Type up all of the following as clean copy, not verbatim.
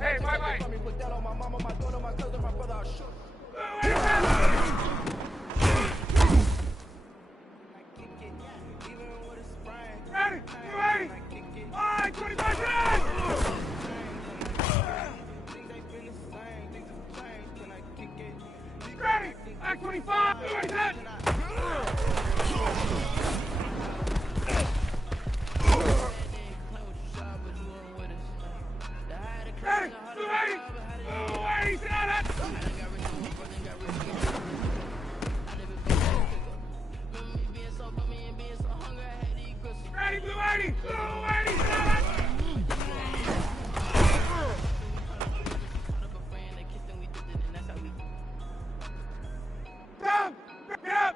Hey, bye-bye. Ready, you ready? 25 seconds! Ready, 25, ready, set! Ready, 280, sit down, that! Ready, 280, sit down, that! Come, get up!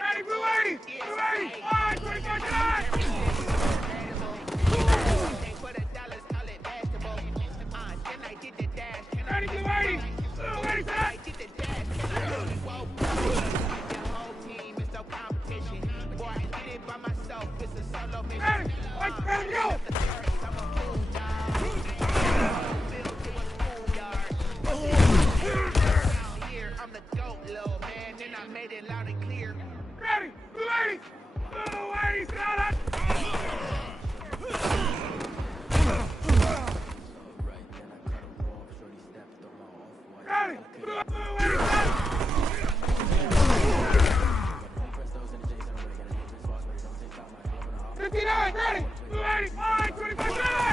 Ready, 280, 280, 25 seconds! Ready, 280, 280, set! Ready, ready, go! I'm the GOAT, little man, and I made it loud and clear. Ready, 280, 280, sit down, that! Ready, 280, set! 59, ready, 280, 25 seconds!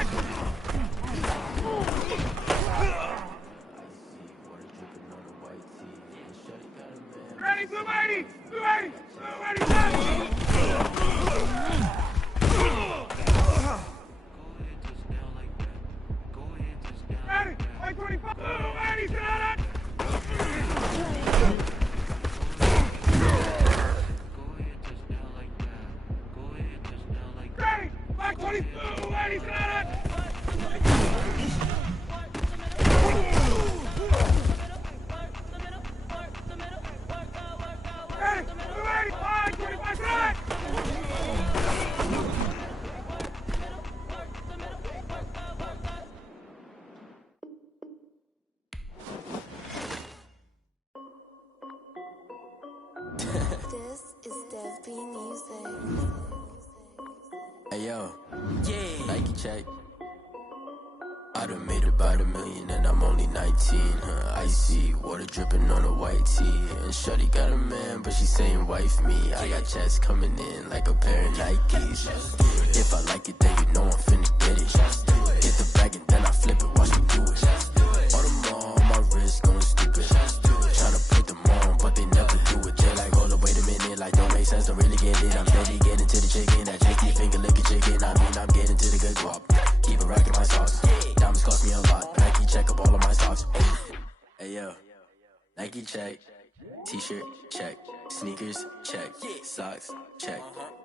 Ready, 280, 280, 280, set! Ready, 25, 280, sit down, that! Ready, 520, 280, sit down, that! Ready, 280, 525 seconds! This is Dev B Music. Hey yo, yeah, Nike check. I done made about $1 million and I'm only 19. Icy water dripping on a white tee. And shorty got a man, but she saying wife me. I got checks coming in like a pair of Nikes. If I like it, then you know I'm finna get it. Get the bag and then I flip it, watch me do it. All them on my wrist going stupid. Tryna put them on, but they never do it. They like, hold up, wait a minute, like don't make sense, don't really get it. I'm steady getting to the chicken, that chicky finger licking chicken. I mean, I'm getting to the good guap. Keep it racking my sauce. Diamonds cost me a lot. Nike check up all of my stocks. Hey yo, Nike check. T-shirt check. Sneakers check. Socks check.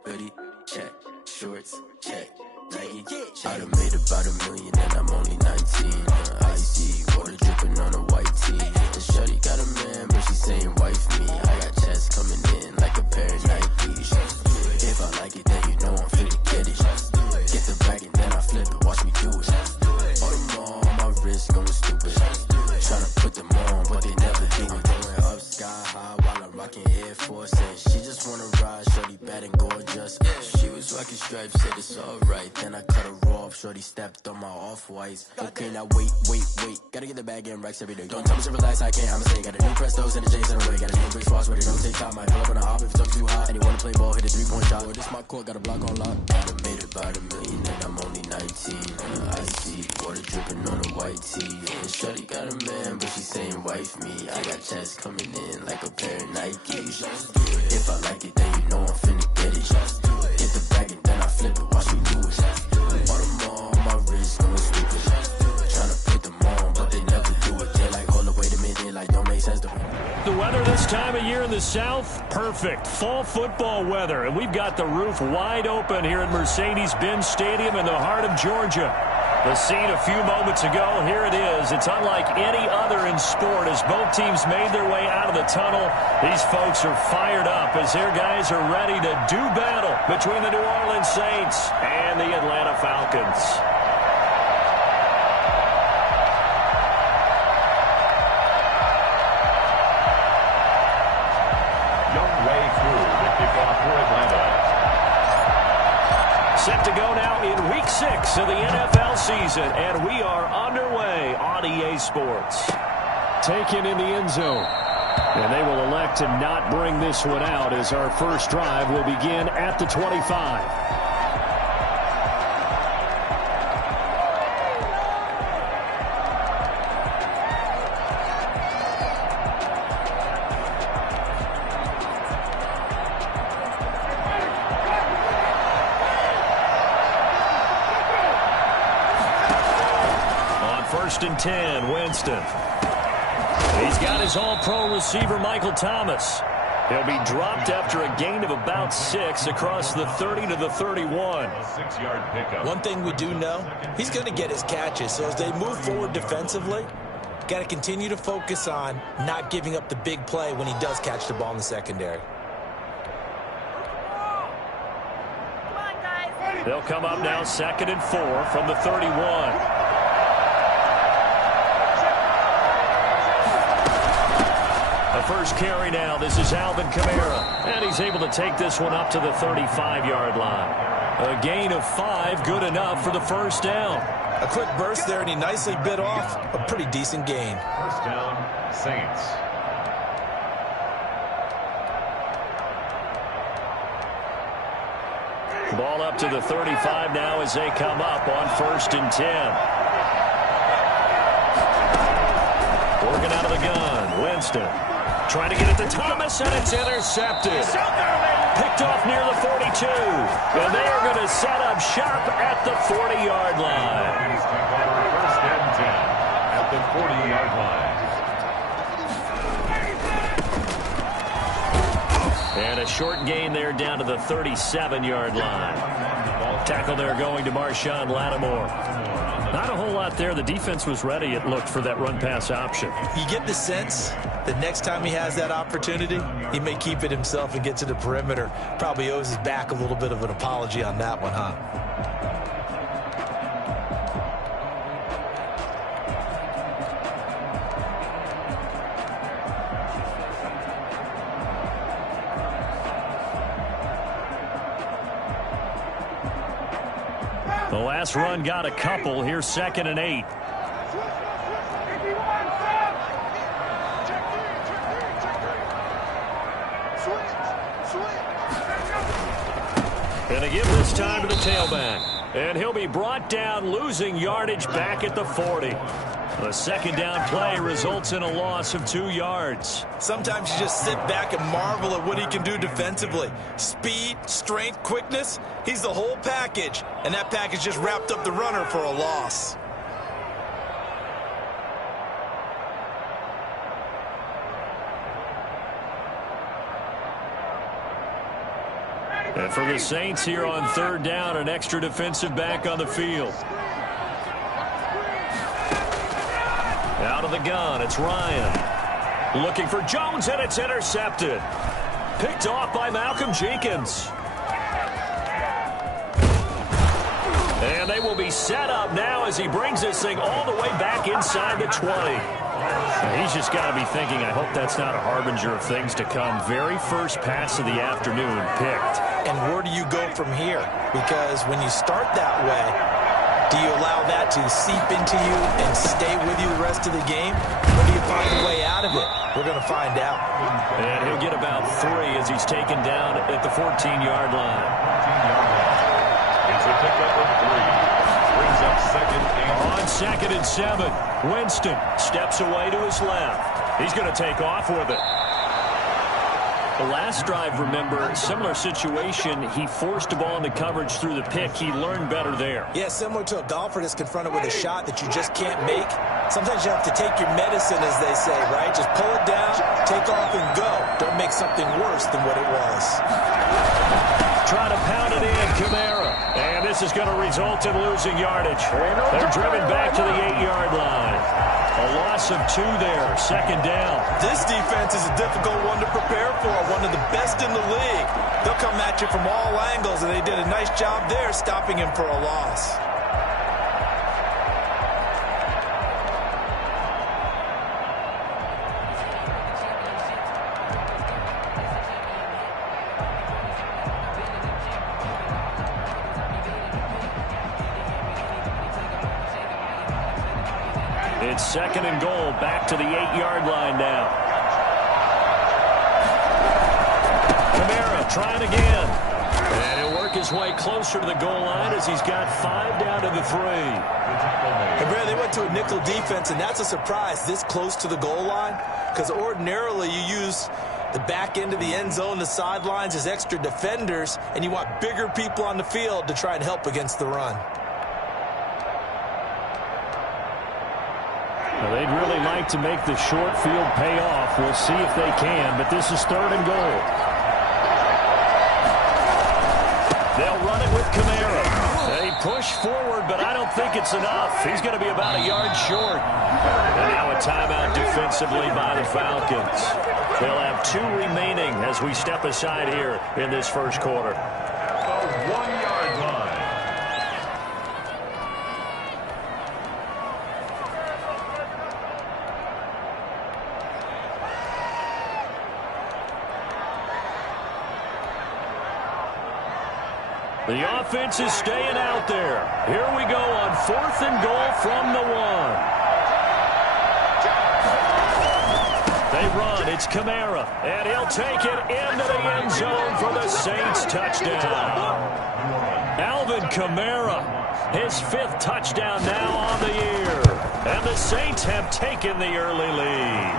Hoodie check. Shorts check. Nike. I done made about $1 million and I'm only 19. Icy water dripping on a white tee. And shorty got a man, but she saying wife me. I got checks coming in like a pair of Nikes. If I like it, then you know I'm finna get it. Get the bag and then I flip it, watch me do it. All them on my wrist going stupid. Tryna put them on, but they never do it. Going up sky high while I'm rocking Air Force. And she just wanna ride, shorty bad and gorgeous. She was rocking stripes, said it's alright. Then I cut her off, shorty stepped on my off-whites. Okay, now wait. Gotta get the bag and racks every day. Don't tell me to relax, I can't, I'ma say. Got a new Prestos and the J's in the way. Got a new Bridge Frost, but it don't take time. I pull up on a hop if it's up too hot. And you wanna play ball, hit a 3-point shot. Or this my court, got a block on lock. I done made about $1 million and I'm only 19. Icy water dripping on a white tee. And shorty got a man, but she saying wife me. I got checks coming in like a pair of Nikes. If I like it, then you know I'm finna get it. Get the bag and then I flip it, watch me do it. All them on my wrist going stupid. Tryna put them on, but they never do it. They like, hold up, wait a minute, like don't make sense to me. The weather this time of year in the South, perfect. Fall football weather. And we've got the roof wide open here at Mercedes-Benz Stadium in the heart of Georgia. The scene a few moments ago, here it is. It's unlike any other in sport as both teams made their way out of the tunnel. These folks are fired up as their guys are ready to do battle between the New Orleans Saints and the Atlanta Falcons. Young way through the kickoff for Atlanta. Set to go now in Week 6 of the NFL season, and we are underway on EA Sports. Taken in the end zone. And they will elect to not bring this one out as our first drive will begin at the 25. First and 10, Winston. He's got his all-pro receiver, Michael Thomas. He'll be dropped after a gain of about 6 across the 30 to the 31. A 6-yard pickup. One thing we do know, he's going to get his catches. So as they move forward defensively, got to continue to focus on not giving up the big play when he does catch the ball in the secondary. They'll come up now 2nd and 4 from the 31. A first carry now. This is Alvin Kamara. And he's able to take this one up to the 35-yard line. A gain of 5, good enough for the first down. A quick burst there, and he nicely bit off a pretty decent gain. First down, Saints. Ball up to the 35 now as they come up on 1st and 10. Working out of the gun, Winston. Trying to get it to Thomas, and it's intercepted. Picked off near the 42. And they are going to set up shop at the 40-yard line. First and 10 at the 40-yard line. And a short gain there down to the 37-yard line. Tackle there going to Marshawn Lattimore. Not a whole lot there. The defense was ready, it looked, for that run-pass option. You get the sense that next time he has that opportunity, he may keep it himself and get to the perimeter. Probably owes his back a little bit of an apology on that one, huh? The last run got a couple. Here's 2nd and 8. And they give this time to the tailback. And he'll be brought down, losing yardage back at the 40. The second down play results in a loss of 2 yards. Sometimes you just sit back and marvel at what he can do defensively. Speed, strength, quickness, he's the whole package. And that package just wrapped up the runner for a loss. And for the Saints here on 3rd down, an extra defensive back on the field. Out of the gun, it's Ryan. Looking for Jones, and it's intercepted. Picked off by Malcolm Jenkins. And they will be set up now as he brings this thing all the way back inside the 20. He's just got to be thinking, I hope that's not a harbinger of things to come. Very first pass of the afternoon picked. And where do you go from here? Because when you start that way, do you allow that to seep into you and stay with you the rest of the game? Or do you find a way out of it? We're going to find out. And he'll get about 3 as he's taken down at the 14-yard line. It's a pickup of 3. Brings up 2nd and On 2nd and 7, Winston steps away to his left. He's going to take off with it. The last drive, remember, similar situation. He forced a ball into coverage through the pick. He learned better there. Yeah, similar to a golfer that's confronted with a shot that you just can't make. Sometimes you have to take your medicine, as they say, right? Just pull it down, take off, and go. Don't make something worse than what it was. Try to pound it in, Kamara. And this is going to result in losing yardage. They're driven back to the 8-yard line. A loss of 2 there, second down. This defense is a difficult one to prepare for, one of the best in the league. They'll come at you from all angles, and they did a nice job there stopping him for a loss. It's second and goal, back to the 8-yard line now. Kamara trying again. And he'll work his way closer to the goal line as he's got 5 down to the 3. And Brad, they went to a nickel defense, and that's a surprise this close to the goal line, because ordinarily you use the back end of the end zone, the sidelines as extra defenders, and you want bigger people on the field to try and help against the run. Well, they'd really like to make the short field pay off. We'll see if they can, but this is third and goal. They'll run it with Kamara. They push forward, but I don't think it's enough. He's going to be about a yard short. And now a timeout defensively by the Falcons. They'll have 2 remaining as we step aside here in this first quarter. The 1-yard line. The offense is staying out there. Here we go on 4th and goal from the 1. They run. It's Kamara. And he'll take it into the end zone for the Saints touchdown. Alvin Kamara, his 5th touchdown now on the year. And the Saints have taken the early lead.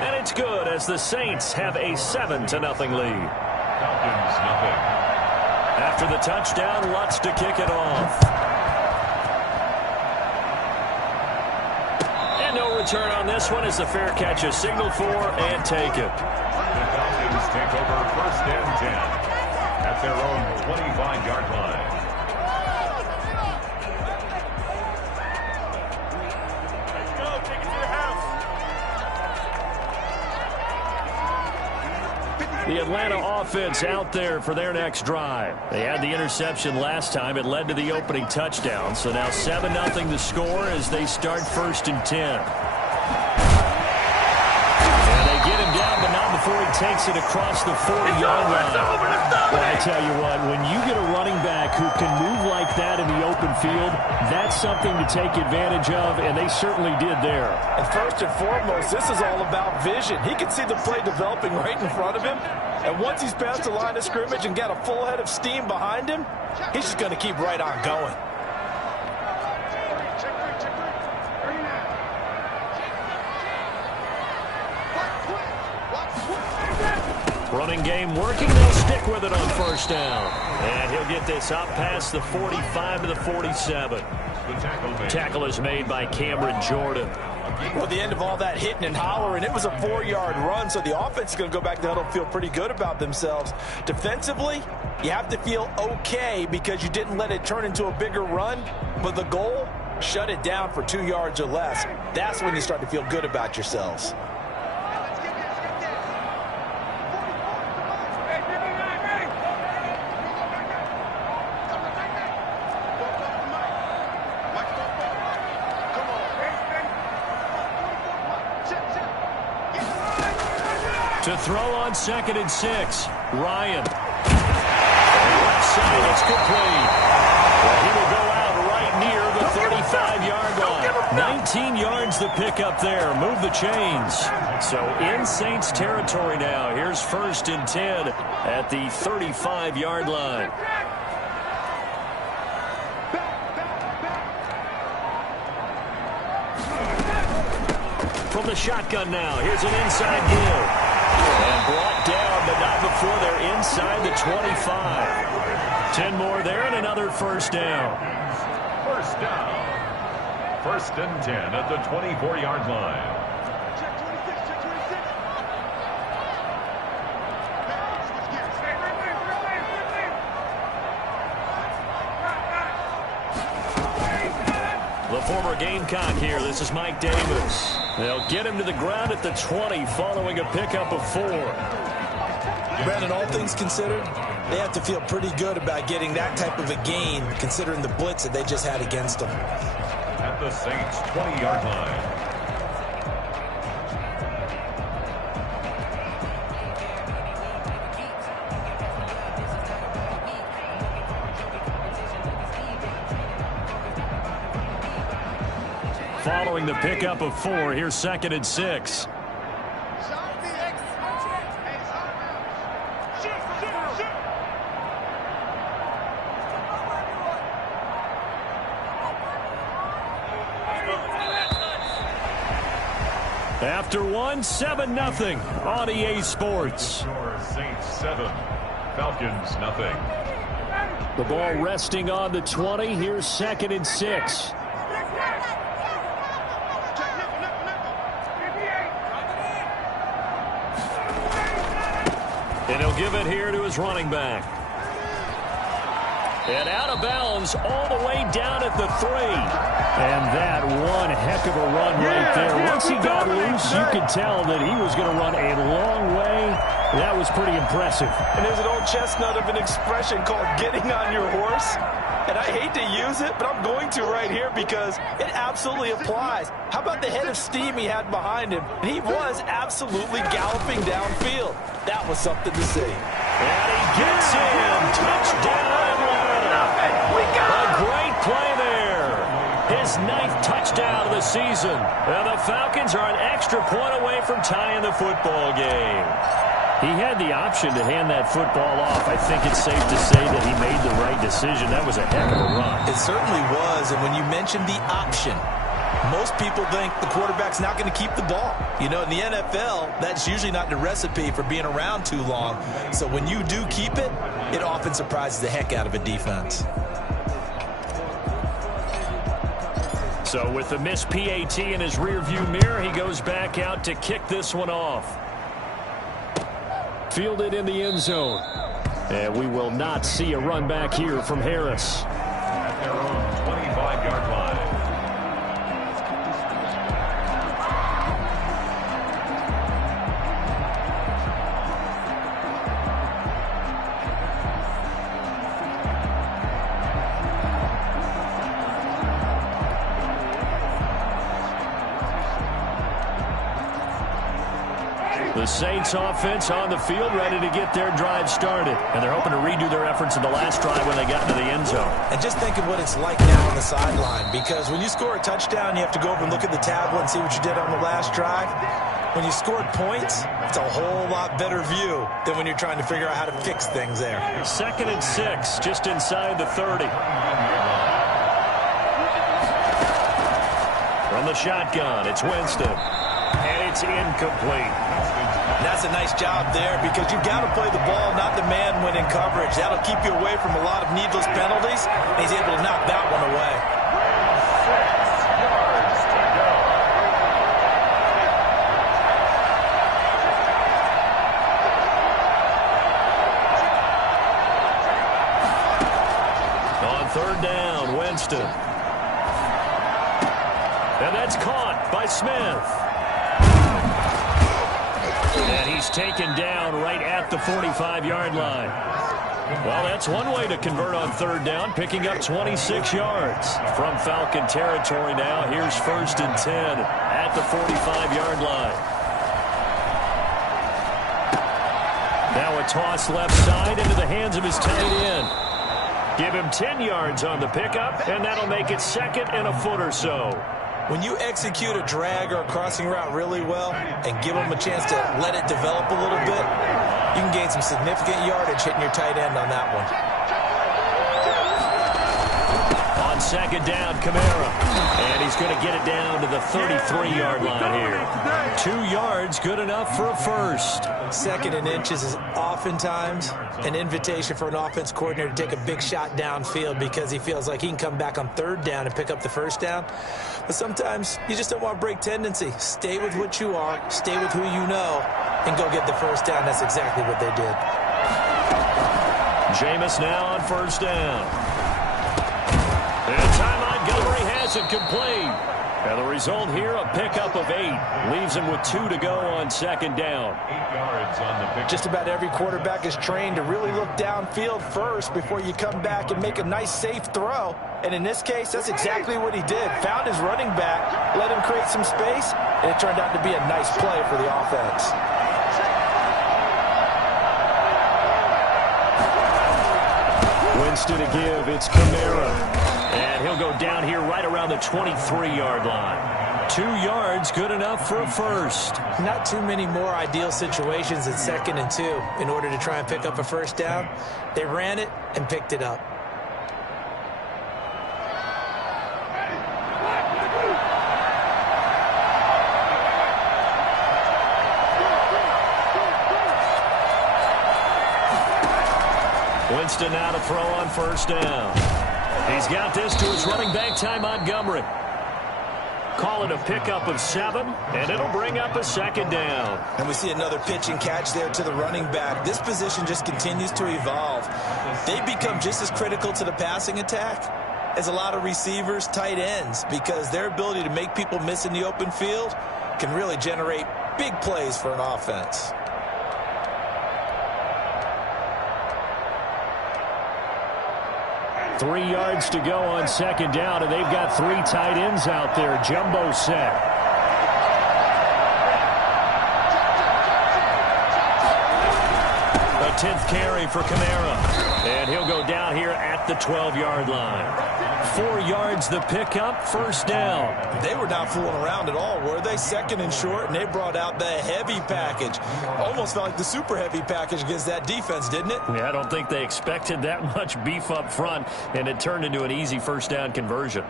And it's good as the Saints have a 7-0 lead. Falcons, nothing. After the touchdown, Lutz to kick it off. And no return on this one as the fair catch is signaled for and taken. The Falcons take over 1st and 10 at their own 25-yard line. Let's go, take it to the house. The Atlanta offense out there for their next drive. They had the interception last time. It led to the opening touchdown. So now 7-0 the score as they start 1st and 10. And they get him down, but not before he takes it across the 40-yard line. Well, I tell you what, when you get a running back who can move like that in the open field, that's something to take advantage of, and they certainly did there. And first and foremost, this is all about vision. He can see the play developing right in front of him. And once he's past the line of scrimmage and got a full head of steam behind him, he's just going to keep right on going. Running game working. They'll stick with it on 1st down. And he'll get this up past the 45 to the 47. Tackle is made by Cameron Jordan. Well, at the end of all that hitting and hollering, it was a 4-yard run, so the offense is going to go back to the huddle and feel pretty good about themselves. Defensively, you have to feel okay because you didn't let it turn into a bigger run, but the goal, shut it down for 2 yards or less. That's when you start to feel good about yourselves. To throw on 2nd and 6. Ryan. Left side, it's complete. Well, he will go out right near the 35-yard line. 19 yards the pickup there. Move the chains. So in Saints territory now. Here's 1st and 10 at the 35-yard line. From the shotgun now. Here's an inside give. And brought down, but not before they're inside the 25. 10 more there and another first down. First down. First and 10 at the 24-yard line. The former Gamecock here. This is Mike Davis. They'll get him to the ground at the 20 following a pickup of 4. Brandon, all things considered, they have to feel pretty good about getting that type of a gain considering the blitz that they just had against them. At the Saints' 20-yard line. Following the pickup of 4, here's 2nd and 6. After 1, 7-0 on EA Sports. Saints 7, Falcons nothing. The ball resting on the 20. Here's 2nd and 6. And he'll give it here to his running back. And out of bounds all the way down at the 3. And that one heck of a run right there. Once he got loose, you could tell that he was going to run a long way. That was pretty impressive. And there's an old chestnut of an expression called getting on your horse. And I hate to use it, but I'm going to right here because it absolutely applies. How about the head of steam he had behind him? And he was absolutely galloping downfield. That was something to see. And he gets in. Touchdown, Atlanta. A great play there. His 9th touchdown of the season. And the Falcons are an extra point away from tying the football game. He had the option to hand that football off. I think it's safe to say that he made the right decision. That was a heck of a run. It certainly was, and when you mentioned the option, most people think the quarterback's not going to keep the ball. You know, in the NFL, that's usually not the recipe for being around too long. So when you do keep it, it often surprises the heck out of a defense. So with the missed PAT in his rearview mirror, he goes back out to kick this one off. Fielded in the end zone. And we will not see a run back here from Harris. At their own 25-yard line. The Saints offense on the field, ready to get their drive started. And they're hoping to redo their efforts in the last drive when they got into the end zone. And just think of what it's like now on the sideline, because when you score a touchdown, you have to go over and look at the tablet and see what you did on the last drive. When you scored points, it's a whole lot better view than when you're trying to figure out how to fix things there. 2nd and 6, just inside the 30. From the shotgun, it's Winston. And it's incomplete. That's a nice job there because you've got to play the ball, not the man when in coverage. That'll keep you away from a lot of needless penalties. And he's able to knock that one away. 6 yards to go. On 3rd down, Winston. And that's caught by Smith. And he's taken down right at the 45-yard line. Well, that's one way to convert on 3rd down, picking up 26 yards. From Falcon territory now, here's 1st and 10 at the 45-yard line. Now a toss left side into the hands of his tight end. Give him 10 yards on the pickup, and that'll make it 2nd and a foot or so. When you execute a drag or a crossing route really well and give them a chance to let it develop a little bit, you can gain some significant yardage hitting your tight end on that one. On On second down, Kamara. And he's going to get it down to the 33-yard line here. 2 yards, good enough for a first. Second and inches is oftentimes an invitation for an offense coordinator to take a big shot downfield because he feels like he can come back on third down and pick up the first down. But sometimes you just don't want to break tendency. Stay with what you are, stay with who you know, and go get the first down. That's exactly what they did. Jameis now on first down. And Ty Montgomery has it complete. And the result here, a pickup of 8. Leaves him with 2 to go on second down. 8 yards on the pick. Just about every quarterback is trained to really look downfield first before you come back and make a nice, safe throw. And in this case, that's exactly what he did. Found his running back, let him create some space, and it turned out to be a nice play for the offense. Winston to give, it's Kamara. And he'll go down here right around the 23-yard line. 2 yards, good enough for a first. Not too many more ideal situations at 2nd and 2 in order to try and pick up a first down. They ran it and picked it up. Winston now to throw on first down. He's got this to his running back, Ty Montgomery. Call it a pickup of 7, and it'll bring up a second down. And we see another pitch and catch there to the running back. This position just continues to evolve. They become just as critical to the passing attack as a lot of receivers, tight ends, because their ability to make people miss in the open field can really generate big plays for an offense. Three yards to go on second down, and they've got 3 tight ends out there. Jumbo set. A 10th carry for Kamara. And he'll go down here at the 12-yard line. 4 yards the pickup, first down. They were not fooling around at all, were they? 2nd and short, and they brought out the heavy package. Almost felt like the super heavy package against that defense, didn't it? Yeah, I don't think they expected that much beef up front, and it turned into an easy first down conversion.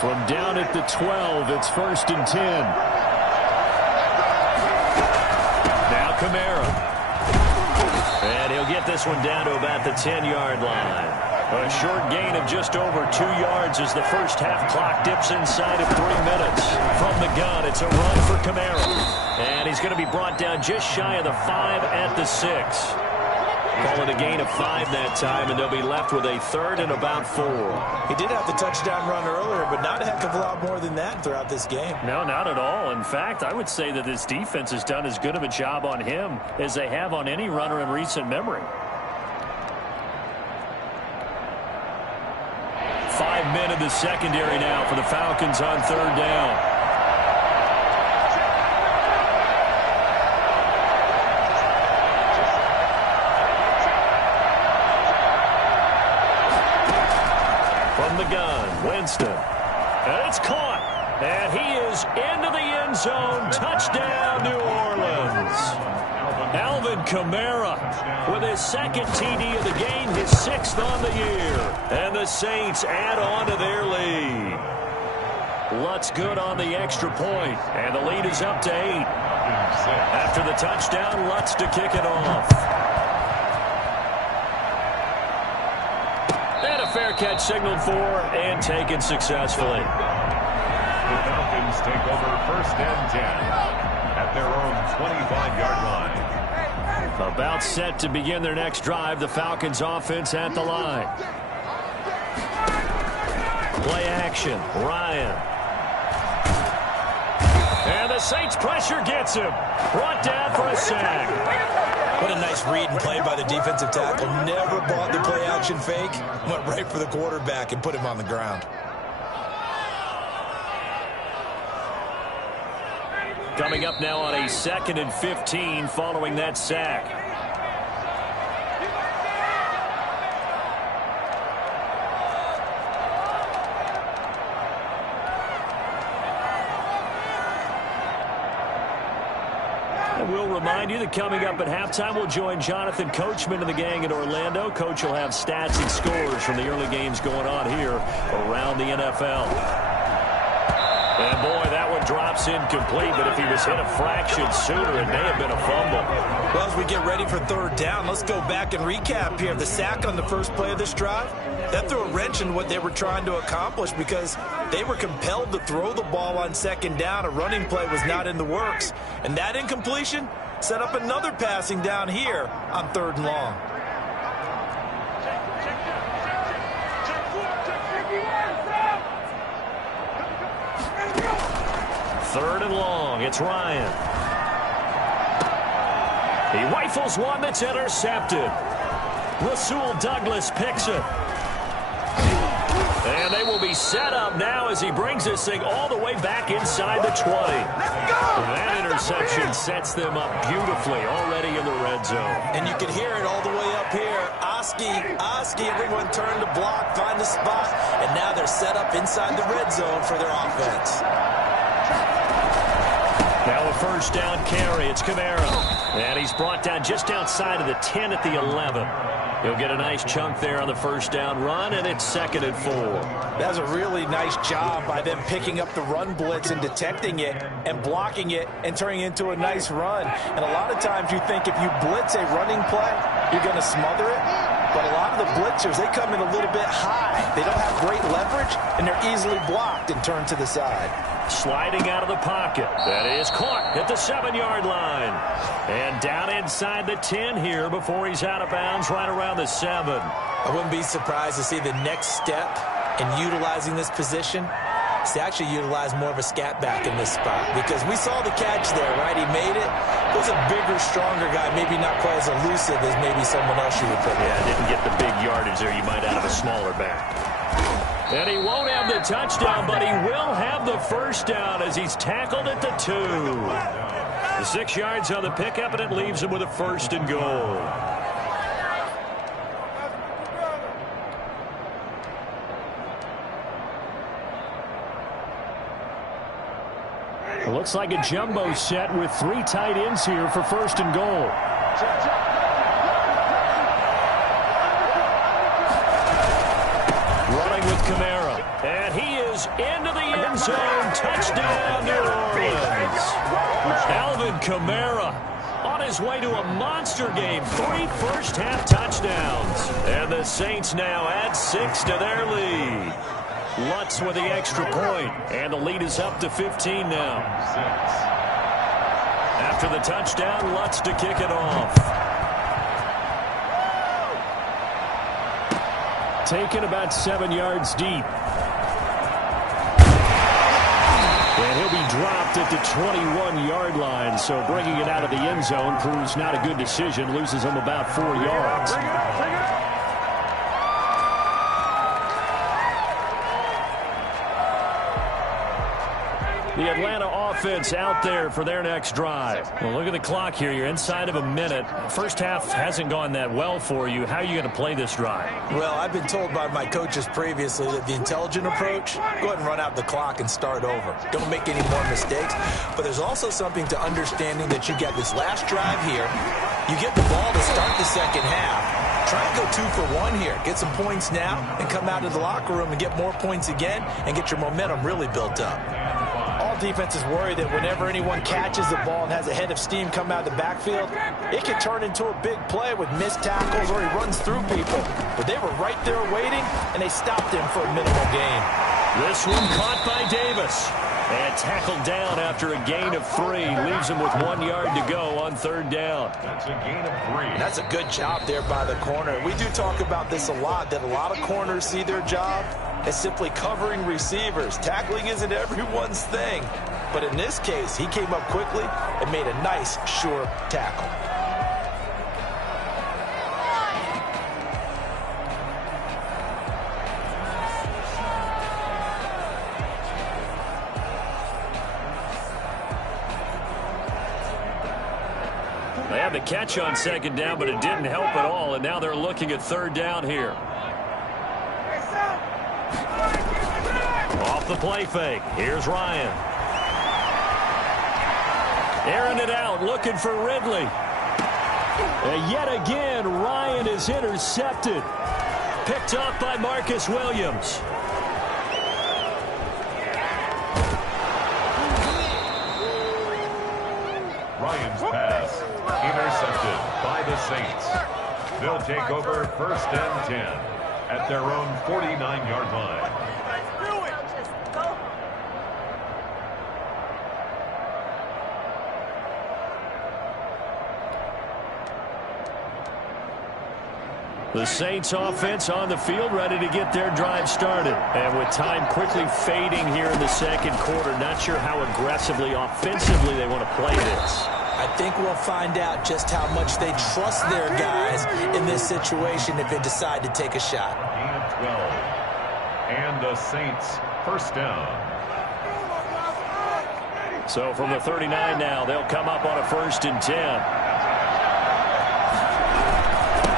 From down at the 12, it's 1st and 10. Now Kamara. And he'll get this one down to about the 10-yard line. A short gain of just over 2 yards as the first half clock dips inside of 3 minutes. From the gun, it's a run for Kamara. And he's going to be brought down just shy of the 5 at the 6. Call it a gain of 5 that time, and they'll be left with a 3rd and about 4. He did have the touchdown run earlier, but not a heck of a lot more than that throughout this game. No, not at all. In fact, I would say that this defense has done as good of a job on him as they have on any runner in recent memory. 5 men in the secondary now for the Falcons on 3rd down. From the gun, Winston. And it's caught. And he is into the end zone. Touchdown, New Orleans. Alvin Kamara with his 2nd TD of the game, his 6th on the year. And the Saints add on to their lead. Lutz good on the extra point, and the lead is up to 8. After the touchdown, Lutz to kick it off. And a fair catch signaled for and taken successfully. The Falcons take over 1st and 10 at their own 25-yard line. About set to begin their next drive. The Falcons offense at the line. Play action. Ryan. And the Saints pressure gets him. Brought down for a sack. What a nice read and play by the defensive tackle. Never bought the play action fake. Went right for the quarterback and put him on the ground. Coming up now on a 2nd and 15 following that sack. And we'll remind you that coming up at halftime, we'll join Jonathan Coachman and the gang in Orlando. Coach will have stats and scores from the early games going on here around the NFL. And, boy, that one drops incomplete, but if he was hit a fraction sooner, it may have been a fumble. Well, as we get ready for third down, let's go back and recap here. The sack on the first play of this drive, that threw a wrench in what they were trying to accomplish because they were compelled to throw the ball on second down. A running play was not in the works. And that incompletion set up another passing down here on third and long. Third and long. It's Ryan. He rifles one that's intercepted. Rasul Douglas picks it. And they will be set up now as he brings this thing all the way back inside the 20. That interception sets them up beautifully already in the red zone. And you can hear it all the way up here. Oski, everyone turned to block, find a spot, and now they're set up inside the red zone for their offense. Now a first down carry. It's Kamara. And he's brought down just outside of the 10 at the 11. He'll get a nice chunk there on the first down run, and it's 2nd and 4. That's a really nice job by them picking up the run blitz and detecting it and blocking it and turning it into a nice run. And a lot of times you think if you blitz a running play, you're going to smother it. But a lot of the blitzers, they come in a little bit high. They don't have great leverage, and they're easily blocked and turned to the side. Sliding out of the pocket. That is caught at the 7-yard line. And down inside the 10 here before he's out of bounds right around the 7. I wouldn't be surprised to see the next step in utilizing this position is to actually utilize more of a scat back in this spot. Because we saw the catch there, right? He made it. It was a bigger, stronger guy, maybe not quite as elusive as maybe someone else you would put in. Yeah, didn't get the big yardage there you might out of a smaller back. And he won't have the touchdown, but he will have the first down as he's tackled at the 2. The 6 yards on the pickup, and it leaves him with a 1st and goal. It looks like a jumbo set with 3 tight ends here for 1st and goal. Running with Kamara. And he is into the end zone. Touchdown, New Orleans. Alvin Kamara on his way to a monster game. 3 first-half touchdowns. And the Saints now add 6 to their lead. Lutz with the extra point. And the lead is up to 15 now. After the touchdown, Lutz to kick it off. Taken about 7 yards deep. And he'll be dropped at the 21-yard line. So bringing it out of the end zone proves not a good decision. Loses him about 4 yards. The Atlanta offense out there for their next drive. Well, look at the clock here. You're inside of a minute. First half hasn't gone that well for you. How are you going to play this drive? Well, I've been told by my coaches previously that the intelligent approach, go ahead and run out the clock and start over. Don't make any more mistakes. But there's also something to understanding that you get this last drive here. You get the ball to start the second half. Try and go 2 for 1 here. Get some points now and come out of the locker room and get more points again and get your momentum really built up. All defenses worry that whenever anyone catches the ball and has a head of steam come out of the backfield, it can turn into a big play with missed tackles or he runs through people. But they were right there waiting, and they stopped him for a minimal gain. This one caught by Davis. And tackled down after a gain of 3. Leaves him with 1 yard to go on 3rd down. That's a gain of 3. And that's a good job there by the corner. We do talk about this a lot, that a lot of corners see their job as simply covering receivers. Tackling isn't everyone's thing. But in this case, he came up quickly and made a nice, sure tackle. They had the catch on 2nd down, but it didn't help at all, and now they're looking at 3rd down here. Off the play fake. Here's Ryan. Airing it out, looking for Ridley. And yet again, Ryan is intercepted. Picked off by Marcus Williams. Ryan's pass intercepted by the Saints. They'll take over 1st and 10 at their own 49-yard line. The Saints offense on the field, ready to get their drive started. And with time quickly fading here in the second quarter, not sure how aggressively, offensively they want to play this. I think we'll find out just how much they trust their guys in this situation if they decide to take a shot. Gain of 12. And the Saints 1st down. So from the 39 now, they'll come up on a 1st and 10.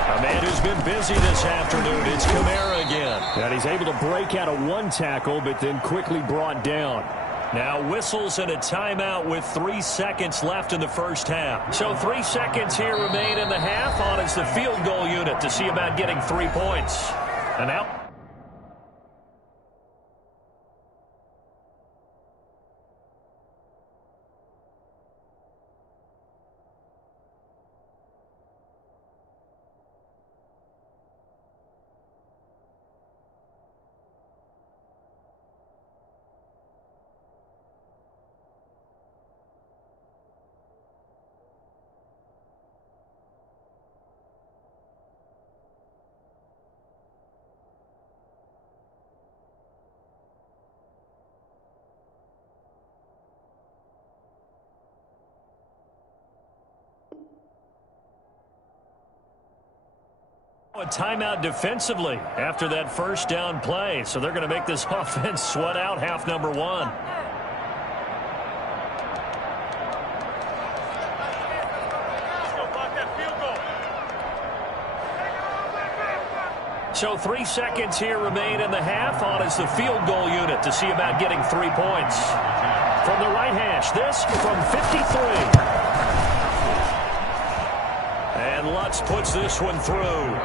A man who's been busy this afternoon, it's Kamara again. And he's able to break out of one tackle, but then quickly brought down. Now whistles and a timeout with 3 seconds left in the first half. So 3 seconds here remain in the half. On is the field goal unit to see about getting 3 points. And now a timeout defensively after that first down play. So they're going to make this offense sweat out half number 1. So 3 seconds here remain in the half. On is the field goal unit to see about getting 3 points. From the right hash, this from 53. And Lutz puts this one through.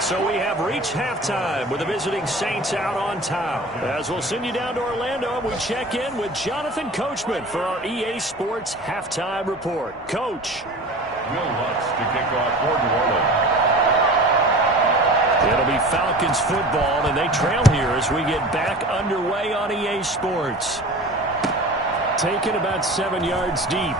So we have reached halftime with the visiting Saints out on top. As we'll send you down to Orlando, we check in with Jonathan Coachman for our EA Sports Halftime Report. Coach. Will Lutz to kick off for New Orleans. It'll be Falcons football, and they trail here as we get back underway on EA Sports. Taken about 7 yards deep.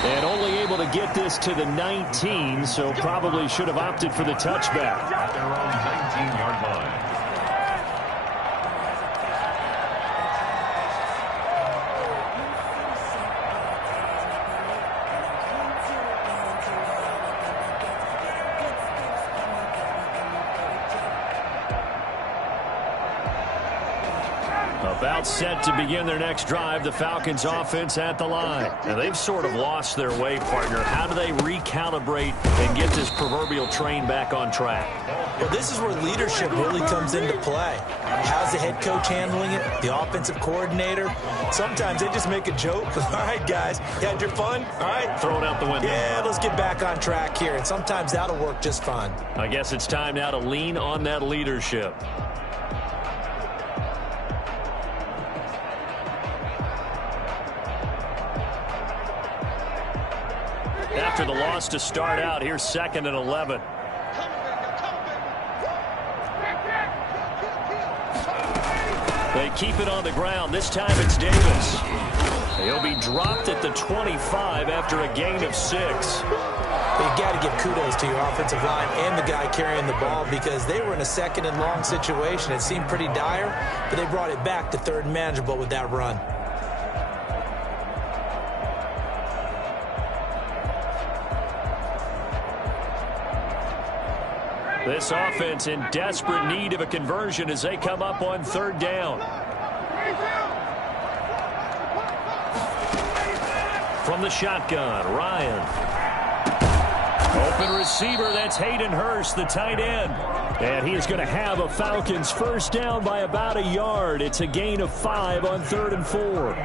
And only able to get this to the 19, so probably should have opted for the touchback. At their own 19-yard line. About set to begin their next drive, the Falcons offense at the line. And they've sort of lost their way, partner. How do they recalibrate and get this proverbial train back on track? Well, this is where leadership really comes into play. How's the head coach handling it? The offensive coordinator? Sometimes they just make a joke. All right, guys, you had your fun? All right. Throw it out the window. Yeah, let's get back on track here. And sometimes that'll work just fine. I guess it's time now to lean on that leadership. After the loss to start out, here's 2nd and 11. They keep it on the ground. This time it's Davis. He'll be dropped at the 25 after a gain of 6. You've got to give kudos to your offensive line and the guy carrying the ball because they were in a 2nd and long situation. It seemed pretty dire, but they brought it back to 3rd and manageable with that run. This offense in desperate need of a conversion as they come up on 3rd down. From the shotgun, Ryan. Open receiver, that's Hayden Hurst, the tight end. And he is going to have a Falcons first down by about a yard. It's a gain of 5 on 3rd and 4.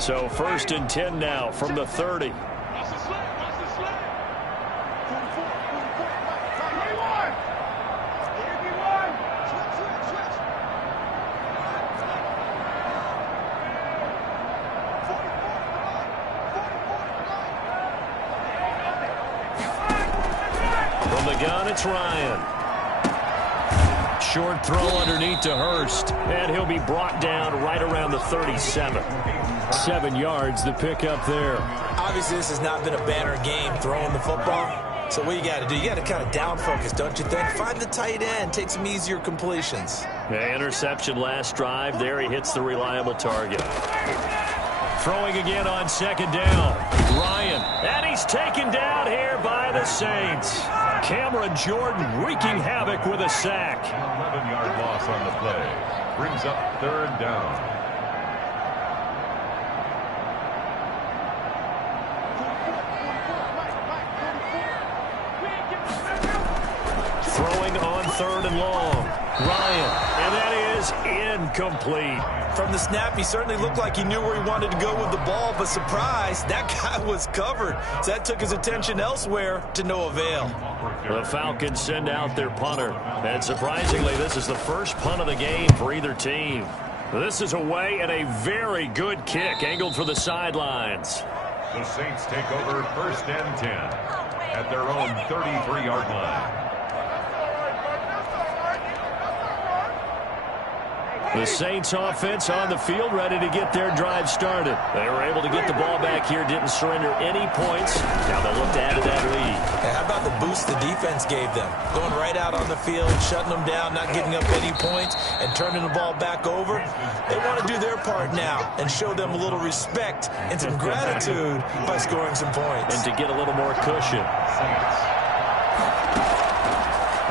So 1st and 10 now from the 30. From the gun, it's Ryan. Short throw underneath to Hurst, and he'll be brought down right around the 37. 7 yards the pick up there. Obviously, this has not been a banner game throwing the football. So what you got to do, you got to kind of down focus, don't you think? Find the tight end, take some easier completions. Yeah, interception last drive. There he hits the reliable target. Throwing again on 2nd down. Ryan, and he's taken down here by the Saints. Cameron Jordan wreaking havoc with a sack. 11-yard loss on the play. Brings up 3rd down. Throwing on 3rd and long. Ryan, and that is incomplete. From the snap, he certainly looked like he knew where he wanted to go with the ball, but surprise, that guy was covered. So that took his attention elsewhere to no avail. The Falcons send out their punter. And surprisingly, this is the first punt of the game for either team. This is away and a very good kick angled for the sidelines. The Saints take over 1st and 10 at their own 33-yard line. The Saints offense on the field, ready to get their drive started. They were able to get the ball back here, didn't surrender any points. Now they'll look to add to that lead. Hey, how about the boost the defense gave them? Going right out on the field, shutting them down, not giving up any points, and turning the ball back over. They want to do their part now and show them a little respect and some gratitude by scoring some points. And to get a little more cushion.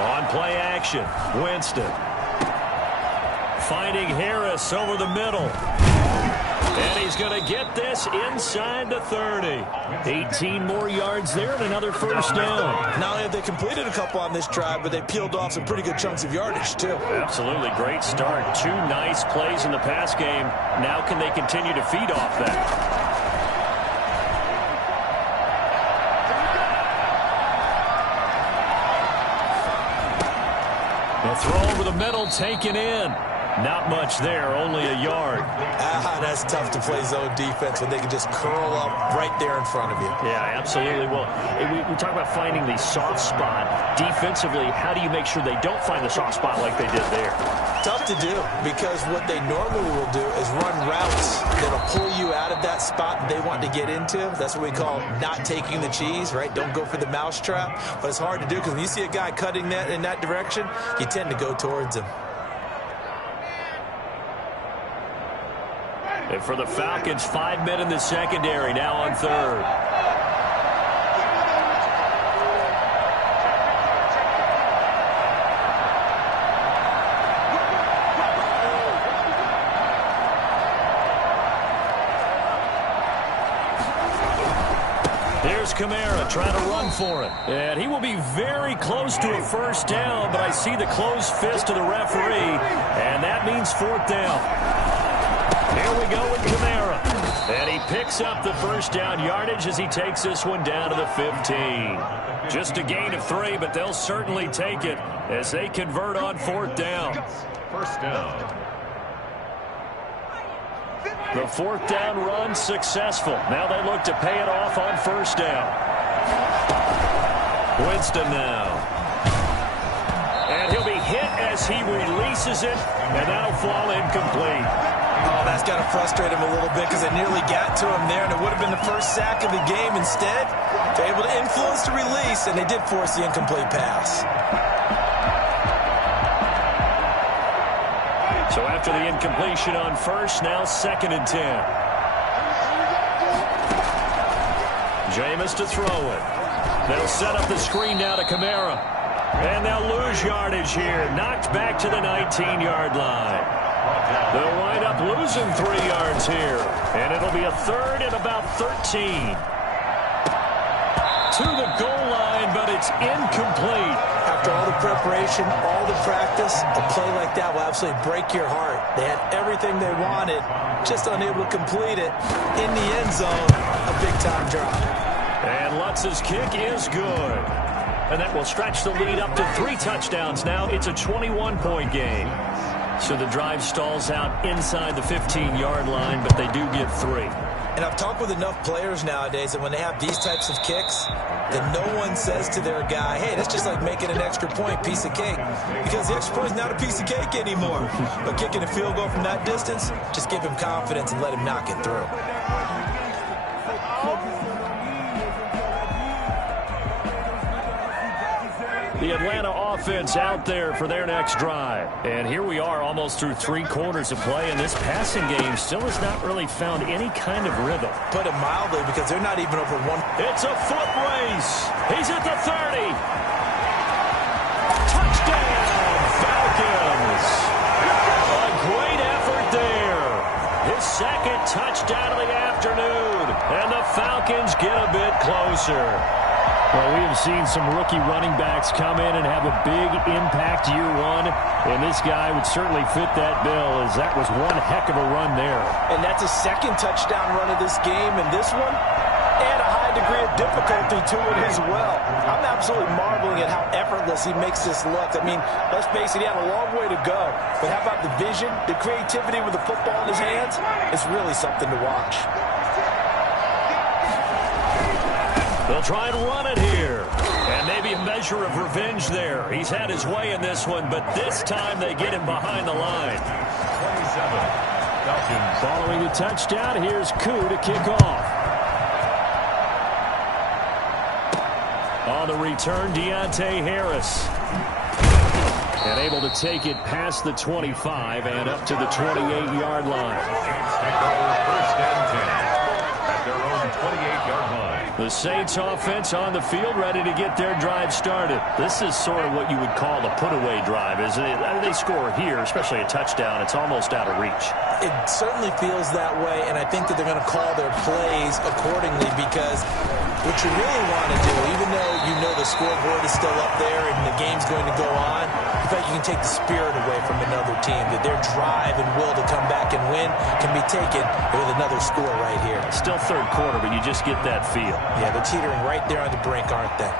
On play action, Winston. Finding Harris over the middle. And he's going to get this inside the 30. 18 more yards there and another first down. Not only have they completed a couple on this drive, but they peeled off some pretty good chunks of yardage, too. Absolutely. Great start. 2 nice plays in the pass game. Now can they continue to feed off that? A throw over the middle taken in. Not much there, only a yard. That's tough to play zone defense when they can just curl up right there in front of you. Yeah, absolutely. Well, we talk about finding the soft spot. Defensively, how do you make sure they don't find the soft spot like they did there? Tough to do, because what they normally will do is run routes that'll pull you out of that spot they want to get into. That's what we call not taking the cheese, right? Don't go for the mousetrap. But it's hard to do because when you see a guy cutting that in that direction, you tend to go towards him. And for the Falcons, 5 men in the secondary, now on 3rd. Here's Kamara trying to run for it. And he will be very close to a first down, but I see the closed fist of the referee, and that means 4th down. Here we go with Kamara. And he picks up the first down yardage as he takes this one down to the 15. Just a gain of 3, but they'll certainly take it as they convert on 4th down. First down. The 4th down run successful. Now they look to pay it off on 1st down. Winston now. And he'll be hit as he releases it, and that'll fall incomplete. Oh, that's got to frustrate him a little bit because it nearly got to him there, and it would have been the first sack of the game. Instead, they're able to influence the release, and they did force the incomplete pass. So after the incompletion on 1st, now 2nd and 10. Jameis to throw it. They'll set up the screen now to Kamara. And they'll lose yardage here. Knocked back to the 19-yard line. They'll wind up losing 3 yards here. And it'll be a third and about 13. To the goal line, but it's incomplete. After all the preparation, all the practice, a play like that will absolutely break your heart. They had everything they wanted, just unable to complete it. In the end zone, a big-time drop. And Lutz's kick is good. And that will stretch the lead up to 3 touchdowns now. It's a 21-point game. So the drive stalls out inside the 15-yard line, but they do get 3. And I've talked with enough players nowadays that when they have these types of kicks, that no one says to their guy, hey, that's just like making an extra point, piece of cake. Because the extra point is not a piece of cake anymore. But kicking a field goal from that distance, just give him confidence and let him knock it through. The Atlanta offense out there for their next drive. And here we are almost through 3 quarters of play, and this passing game still has not really found any kind of rhythm. Put it mildly, because they're not even over 1. It's a foot race. He's at the 30. Touchdown, Falcons. A great effort there. His second touchdown of the afternoon. And the Falcons get a bit closer. Well, we have seen some rookie running backs come in and have a big impact year 1, and this guy would certainly fit that bill, as that was one heck of a run there. And that's a second touchdown run of this game, and this one, and a high degree of difficulty to it as well. I'm absolutely marveling at how effortless he makes this look. I mean, let's face it, he had a long way to go, but how about the vision, the creativity with the football in his hands? It's really something to watch. They'll try and run it here. And maybe a measure of revenge there. He's had his way in this one, but this time they get him behind the line. 27. Falcons. Following the touchdown, here's Koo to kick off. On the return, Deontay Harris. And able to take it past the 25 and up to the 28-yard line. Take over first and 10 at their own 28-yard line. The Saints offense on the field, ready to get their drive started. This is sort of what you would call a put-away drive, isn't it? I mean, they score here, especially a touchdown. It's almost out of reach. It certainly feels that way, and I think that they're going to call their plays accordingly, because what you really want to do, even though you know the scoreboard is still up there and the game's going to go on, you feel like you can take the spirit away from another team, that their drive and will to come back and win can be taken with another score right here. Still third quarter, but you just get that feel. Yeah, they're teetering right there on the brink, aren't they?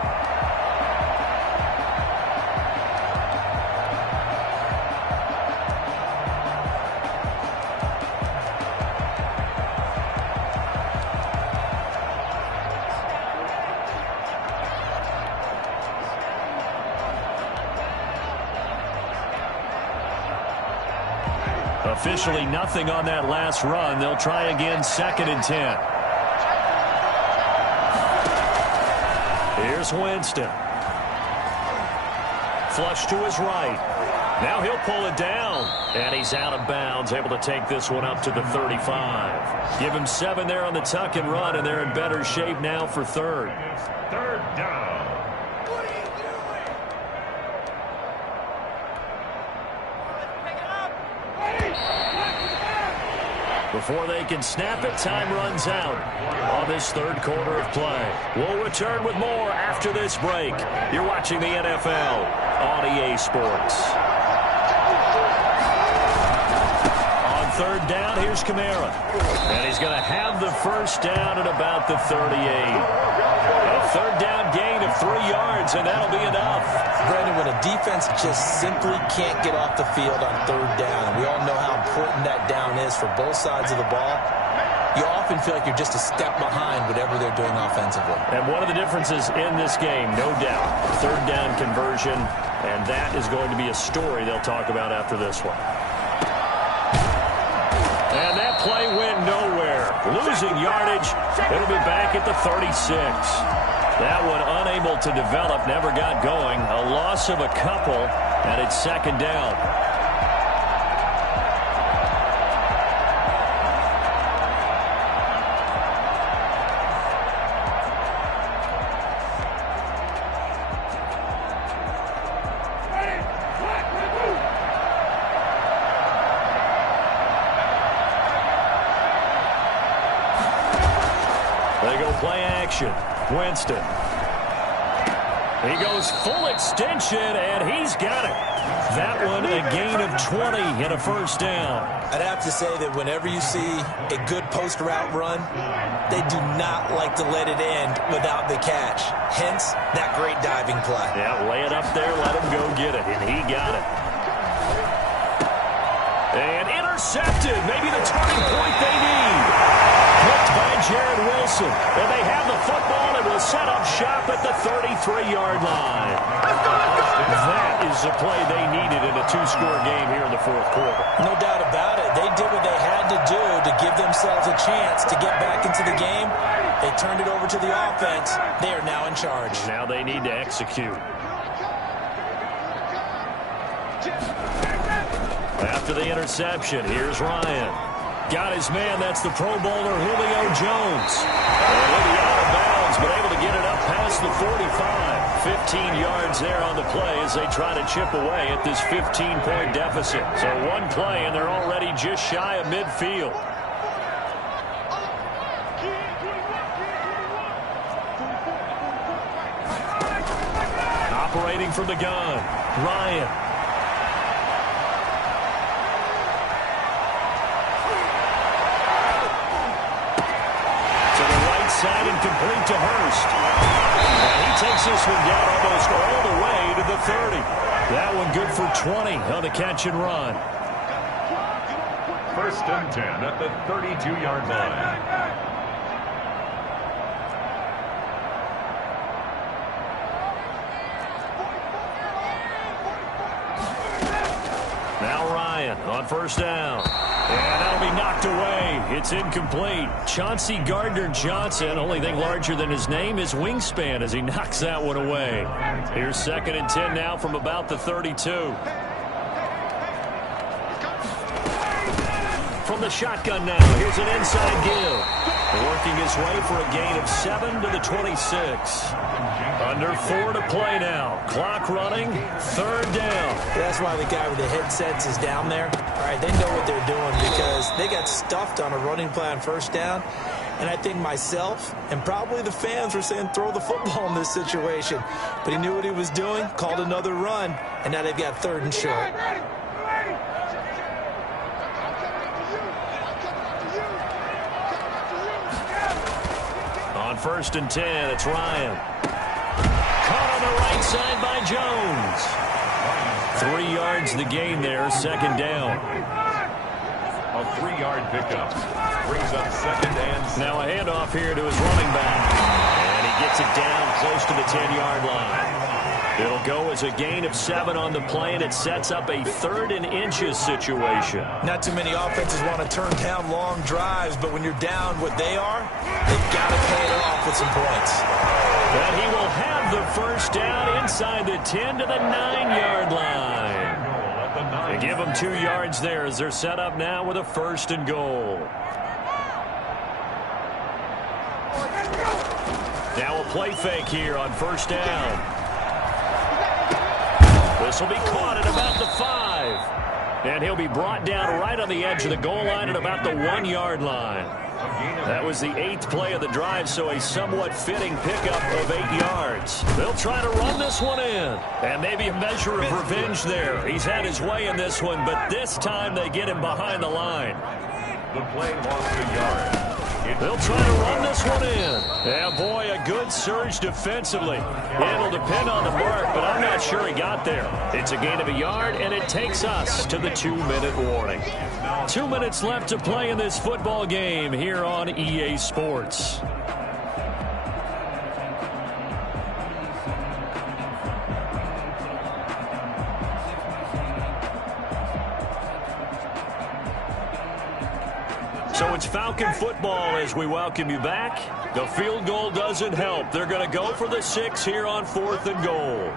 Officially nothing on that last run. They'll try again, 2nd and 10. Here's Winston. Flush to his right. Now he'll pull it down. And he's out of bounds, able to take this one up to the 35. Give him 7 there on the tuck and run, and they're in better shape now for 3rd. Third down. Before they can snap it, time runs out on this 3rd quarter of play. We'll return with more after this break. You're watching the NFL on EA Sports. On 3rd down, here's Kamara. And he's going to have the first down at about the 38. A 3rd down gain of 3 yards, and that'll be enough. Brandon, when a defense just simply can't get off the field on 3rd down, and we all know how important that down is for both sides of the ball, you often feel like you're just a step behind whatever they're doing offensively. And one of the differences in this game, no doubt, 3rd down conversion, and that is going to be a story they'll talk about after this one. And that play went nowhere. Losing yardage. It'll be back at the 36. That one unable to develop, never got going. A loss of a couple, and it's 2nd down. They go play action. Winston. He goes full extension, and he's got it. That one a gain of 20 and a first down. I'd have to say that whenever you see a good post route run, they do not like to let it end without the catch. Hence, that great diving play. Yeah, lay it up there, let him go get it, and he got it. And intercepted, maybe the turning point they need. Picked by Jared Wilson. And they have the football and will set up shop at the 33-yard line. That is the play they needed in a two-score game here in the fourth quarter. No doubt about it. They did what they had to do to give themselves a chance to get back into the game. They turned it over to the offense. They are now in charge. Now they need to execute. After the interception, here's Ryan. Got his man, that's the Pro Bowler Julio Jones. And he'll be out of bounds, but able to get it up past the 45. 15 yards there on the play as they try to chip away at this 15-point deficit. So one play, and they're already just shy of midfield. Operating from the gun, Ryan. Side and complete to Hurst. And he takes this one down almost all the way to the 30. That one good for 20 on the catch and run. First and 10 at the 32-yard line. Now Ryan on first down. And that'll be knocked away. It's incomplete. Chauncey Gardner-Johnson, only thing larger than his name is wingspan as he knocks that one away. Here's second and 10 now from about the 32. From the shotgun now, here's an inside give. Working his way for a gain of 7 to the 26. Under 4 to play now. Clock running, third down. That's why the guy with the headsets is down there. All right, they know what they're doing because they got stuffed on a running play on first down. And I think myself and probably the fans were saying throw the football in this situation. But he knew what he was doing, called another run, and now they've got third and short. On first and 10, it's Ryan. Caught on the right side by Jones. 3 yards the gain there, second down. A 3-yard pickup brings up second and 7. Now a handoff here to his running back. And he gets it down close to the 10-yard line. It'll go as a gain of 7 on the play, and it sets up a third and inches situation. Not too many offenses want to turn down long drives, but when you're down what they are, they've got to pay it off with some points. And he will have the first down inside the 10 to the 9-yard line. They give them 2 yards there as they're set up now with a first and goal. Now a play fake here on first down. This will be caught at about the 5. And he'll be brought down right on the edge of the goal line at about the 1-yard line. That was the 8th play of the drive, so a somewhat fitting pickup of 8 yards. They'll try to run this one in. And maybe a measure of revenge there. He's had his way in this one, but this time they get him behind the line. The play lost a yard. They'll try to run this one in. Yeah, boy, a good surge defensively. It'll depend on the mark, but I'm not sure he got there. It's a gain of a yard, and it takes us to the 2-minute warning. 2 minutes left to play in this football game here on EA Sports. So it's Falcon football as we welcome you back. The field goal doesn't help. They're going to go for the 6 here on 4th and goal.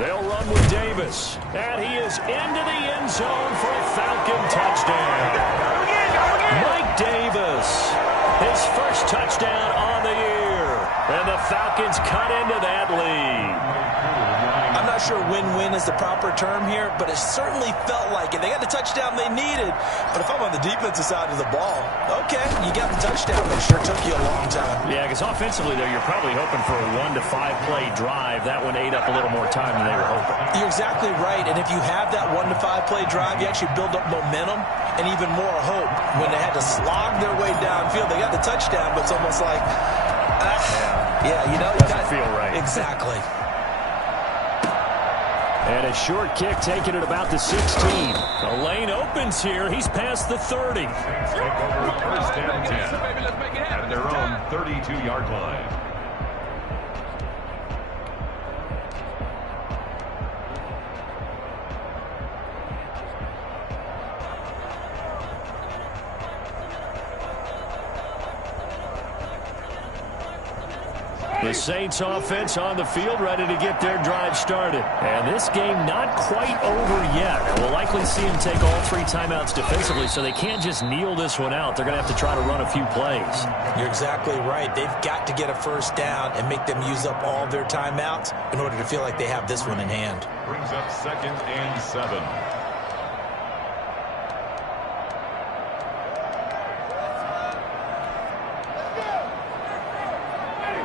They'll run with Davis. And he is into the end zone for a Falcon touchdown. Mike Davis Falcons cut into that lead. I'm not sure win-win is the proper term here, but it certainly felt like it. They got the touchdown they needed, but if I'm on the defensive side of the ball, okay, you got the touchdown, but it sure took you a long time. Yeah, because offensively, though, you're probably hoping for a 1 to 5 play drive. That one ate up a little more time than they were hoping. You're exactly right, and if you have that 1 to 5 play drive, you actually build up momentum and even more hope. When they had to slog their way downfield, they got the touchdown, but it's almost like, you know, doesn't feel right. Exactly. And a short kick taken at about the 16. The lane opens here. He's past the 30. Take over first and 10 at their own 32-yard line. The Saints offense on the field, ready to get their drive started. And this game not quite over yet. We'll likely see them take all 3 timeouts defensively, so they can't just kneel this one out. They're going to have to try to run a few plays. You're exactly right. They've got to get a first down and make them use up all their timeouts in order to feel like they have this one in hand. Brings up 2nd and 7.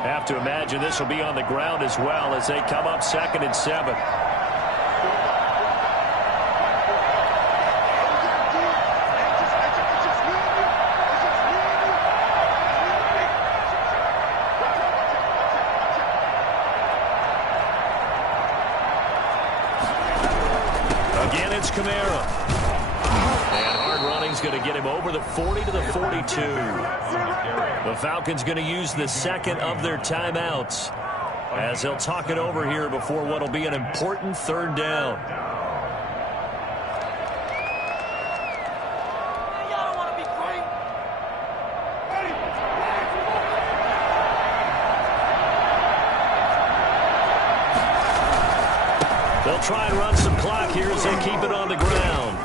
Have to imagine this will be on the ground as well as they come up 2nd and 7. Again, it's Kamara. And hard running's going to get him over the 40 to the 42. The Falcons going to use the 2nd of their timeouts as they'll talk it over here before what will be an important 3rd down. They'll try and run some clock here as they keep it on the ground.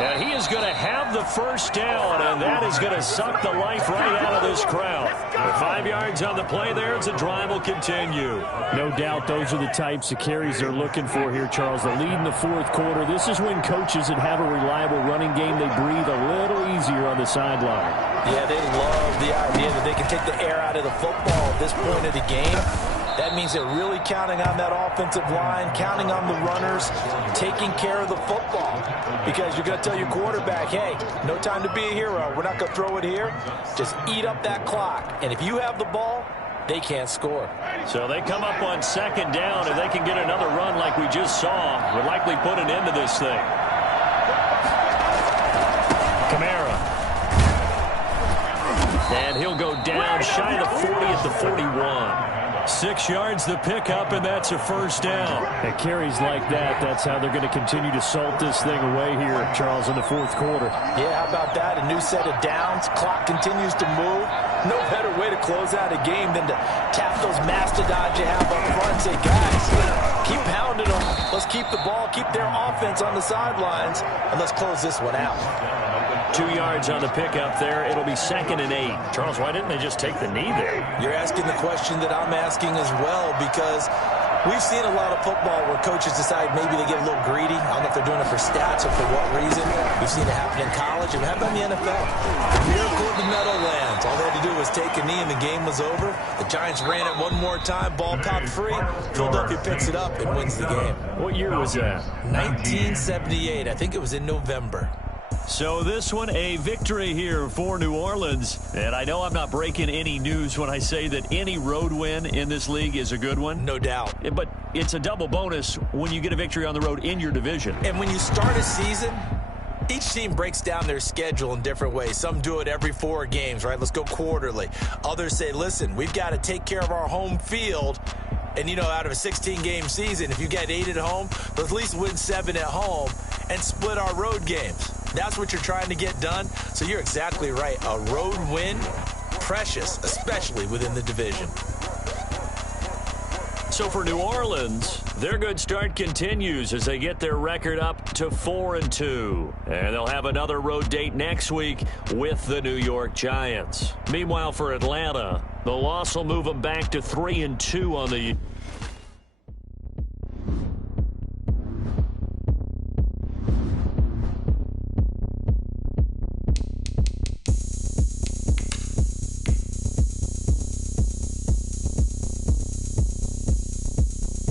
And he is going to have the first down, and that is going to suck the life right out of this crowd. With 5 yards on the play there, as the drive will continue. No doubt those are the types of carries they're looking for here, Charles. The lead in the 4th quarter. This is when coaches that have a reliable running game, they breathe a little easier on the sideline. Yeah, they love the idea that they can take the air out of the football at this point of the game. That means they're really counting on that offensive line, counting on the runners, taking care of the football. Because you're going to tell your quarterback, hey, no time to be a hero. We're not going to throw it here. Just eat up that clock. And if you have the ball, they can't score. So they come up on 2nd down. If they can get another run like we just saw, would likely put an end to this thing. Kamara. And he'll go down shy of the 40 at the 41. 6 yards the pickup, and that's a first down. At carries like that, that's how they're going to continue to salt this thing away here, Charles, in the 4th quarter. Yeah, how about that? A new set of downs. Clock continues to move. No better way to close out a game than to tap those mastodons you have up front and say, guys, keep pounding them. Let's keep the ball, keep their offense on the sidelines, and let's close this one out. 2 yards on the pickup there. It'll be 2nd and 8. Charles, why didn't they just take the knee there? You're asking the question that I'm asking as well, because we've seen a lot of football where coaches decide maybe they get a little greedy. I don't know if they're doing it for stats or for what reason. We've seen it happen in college. It happened in the NFL. The miracle of the Meadowlands. All they had to do was take a knee and the game was over. The Giants ran it one more time. Ball popped free. Philadelphia picks it up and wins the game. What year was that? 1978. I think it was in November. So this one, a victory here for New Orleans. And I know I'm not breaking any news when I say that any road win in this league is a good one. No doubt. But it's a double bonus when you get a victory on the road in your division. And when you start a season, each team breaks down their schedule in different ways. Some do it every 4 games, right? Let's go quarterly. Others say, listen, we've got to take care of our home field. And, you know, out of a 16-game season, if you get 8 at home, let's at least win 7 at home and split our road games. That's what you're trying to get done. So you're exactly right. A road win, precious, especially within the division. So for New Orleans, their good start continues as they get their record up to 4-2. And they'll have another road date next week with the New York Giants. Meanwhile, for Atlanta, the loss will move them back to 3-2 on the